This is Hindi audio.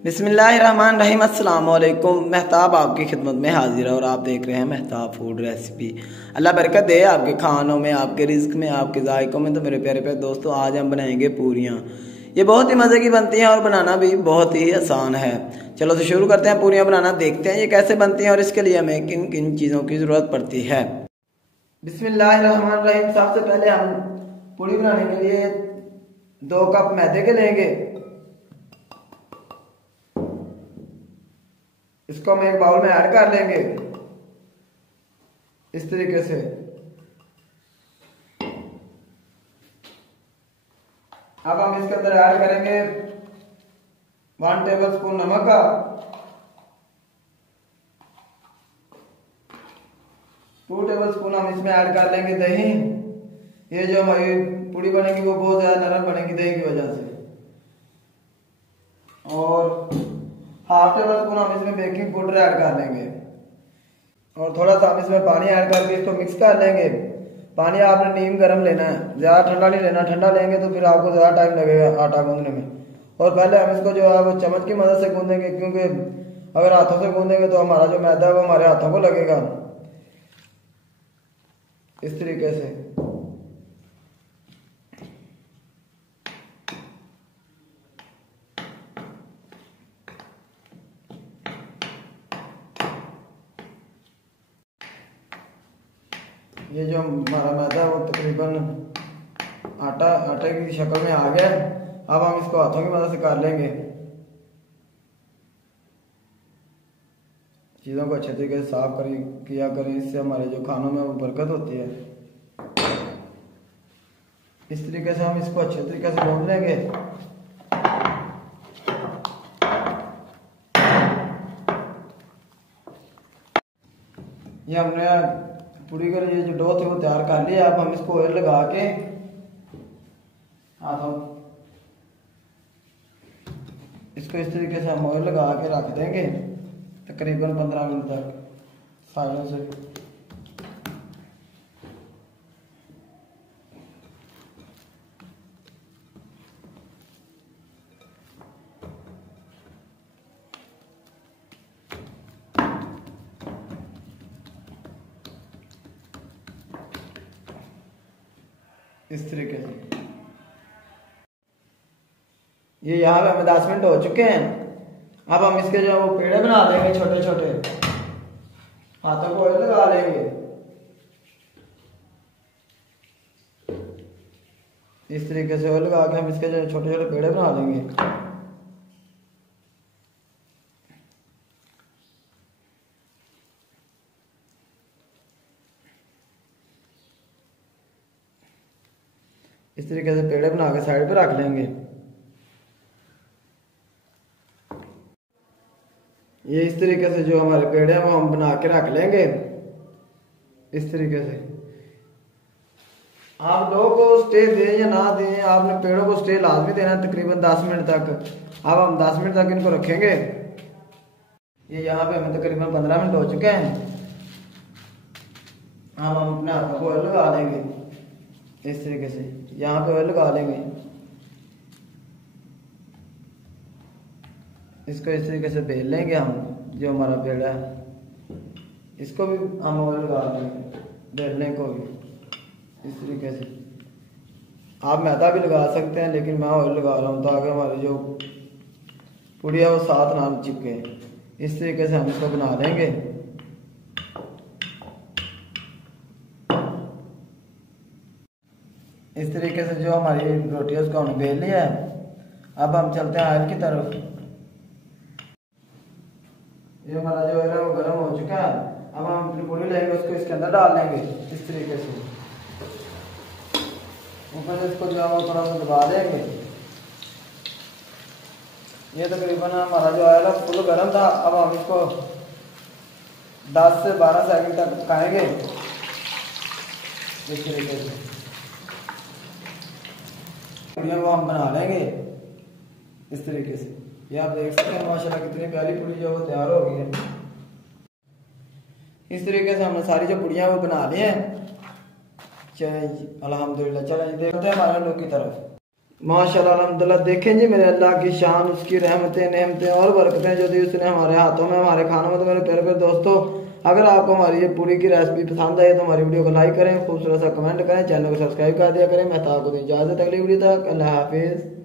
बिस्मिल्लाहिर्रहमानिर्रहीम। अस्सलाम वालेकुम। मेहताब आपकी खिदमत में हाजिर है और आप देख रहे हैं मेहताब फूड रेसिपी। अल्लाह बरकत दे आपके खानों में, आपके रिज्क में, आपके जायकों में। तो मेरे प्यारे प्यारे दोस्तों, आज हम बनाएंगे पूरियाँ। ये बहुत ही मज़े की बनती हैं और बनाना भी बहुत ही आसान है। चलो तो शुरू करते हैं पूरियाँ बनाना। देखते हैं ये कैसे बनती हैं और इसके लिए हमें किन किन चीज़ों की ज़रूरत पड़ती है। बिस्मिल्लाहिर्रहमानिर्रहीम। सबसे पहले हम पूरी बनाने के लिए 2 कप मैदे के लेंगे। इसको हम एक बाउल में ऐड कर लेंगे इस तरीके से। अब हम इसके अंदर ऐड करेंगे 1 टेबल स्पून नमक का, 2 टेबल स्पून हम इसमें ऐड कर लेंगे दही। ये जो हमारी पूड़ी बनेगी वो बहुत ज्यादा नरम बनेगी दही की वजह से। और हाफ टेबल स्पून हम इसमें बेकिंग पाउडर ऐड कर लेंगे और थोड़ा सा हम इसमें पानी ऐड करके इसको मिक्स कर लेंगे। पानी आपने नीम गर्म लेना है, ज़्यादा ठंडा नहीं लेना। ठंडा लेंगे तो फिर आपको ज़्यादा टाइम लगेगा आटा गूंदने में। और पहले हम इसको जो है वो चम्मच की मदद से गूंदेंगे, क्योंकि अगर हाथों से गूंदेंगे तो हमारा जो मैदा है वो हमारे हाथों को लगेगा इस तरीके से। ये जो हमारा मैदा है वो तकरीबन आटे की शक्ल में आ गया। अब हम इसको हाथों की मदद से कर लेंगे। चीज़ों को अच्छे तरीके से साफ किया करें, इससे हमारे जो खानों में वो बरकत होती है। इस तरीके से हम इसको अच्छे तरीके से गूंद लेंगे। ये हमने पूरी कर ये जो डो थे वो तैयार कर लिया। अब हम इसको ऑयल लगा के हाथों इसको इस तरीके से हम ऑयल लगा के रख देंगे तकरीबन 15 मिनट तक साइडों से। इस तरीके से ये यहाँ पे हमें 10 मिनट हो चुके हैं। अब हम इसके जो वो पेड़े बना लेंगे छोटे छोटे। हाथों को ऑयल लगा लेंगे इस तरीके से। ऑयल लगा के हम इसके जो छोटे छोटे पेड़े बना लेंगे। इस तरीके से पेड़े बना के साइड पे रख लेंगे। ये इस तरीके से जो हमारे पेड़ हैं वो हम बना के रख लेंगे इस तरीके से। आप लोगों को स्टे दें या ना दें, आपने पेड़ों को स्टे लाजमी देना है तकरीबन 10 मिनट तक। अब हम 10 मिनट तक इनको रखेंगे। ये यहाँ पे हमें तकरीबन 15 मिनट हो चुके हैं। अब हम अपने हाथों को ऑयल लगा लेंगे इस तरीके से। यहाँ पे ऑयल लगा लेंगे, इसको इस तरीके से बेल लेंगे। हम जो हमारा पेड़ है इसको भी हम ऑयल लगा लेंगे, बेलने को भी इस तरीके से। आप मैदा भी लगा सकते हैं, लेकिन मैं ऑयल लगा रहा हूँ ताकि हमारी जो पूड़ी है वो साथ ना चिपके। इस तरीके से हम इसको बना लेंगे। इस तरीके से जो हमारी रोटी है उसको हमने बेल लिया है। अब हम चलते हैं ऑयल की तरफ। ये हमारा जो है वो गर्म हो चुका है। अब हम अपनी पूड़ी लेंगे, उसको इसके अंदर डाल लेंगे इस तरीके से। ऊपर से इसको जो है वो थोड़ा सा दबा देंगे। ये तकरीबन हमारा जो ऑयल है फुल गर्म था। अब हम इसको 10 से 12 सेकंड तक पकाएंगे इस तरीके से। वो हम बना लेंगे इस तरीके से। ये आप देख सकते हैं माशाल्लाह कितनी प्यारी पूड़ी जो वो तैयार हो गई है। इस तरीके से हमने सारी जो पूड़ियाँ वो बना ली हैं। चलें अल्हम्दुलिल्लाह। चलें देखते हैं हमारे लोग की तरफ। माशाल्लाह अल्हम्दुलिल्लाह। देखें जी मेरे अल्लाह की शान, उसकी रहमतें नेमतें और बरकतें जो दी उसने हमारे हाथों में, हमारे खानों में। तो मेरे प्यारे प्यारे दोस्तों, अगर आपको हमारी ये पूरी की रेसिपी पसंद आई तो हमारी वीडियो को लाइक करें, खूबसूरत सा कमेंट करें, चैनल को सब्सक्राइब कर दिया करें। मैं तो आपको इजाज़त, अगली वीडियो तक, अल्लाह हाफिज़।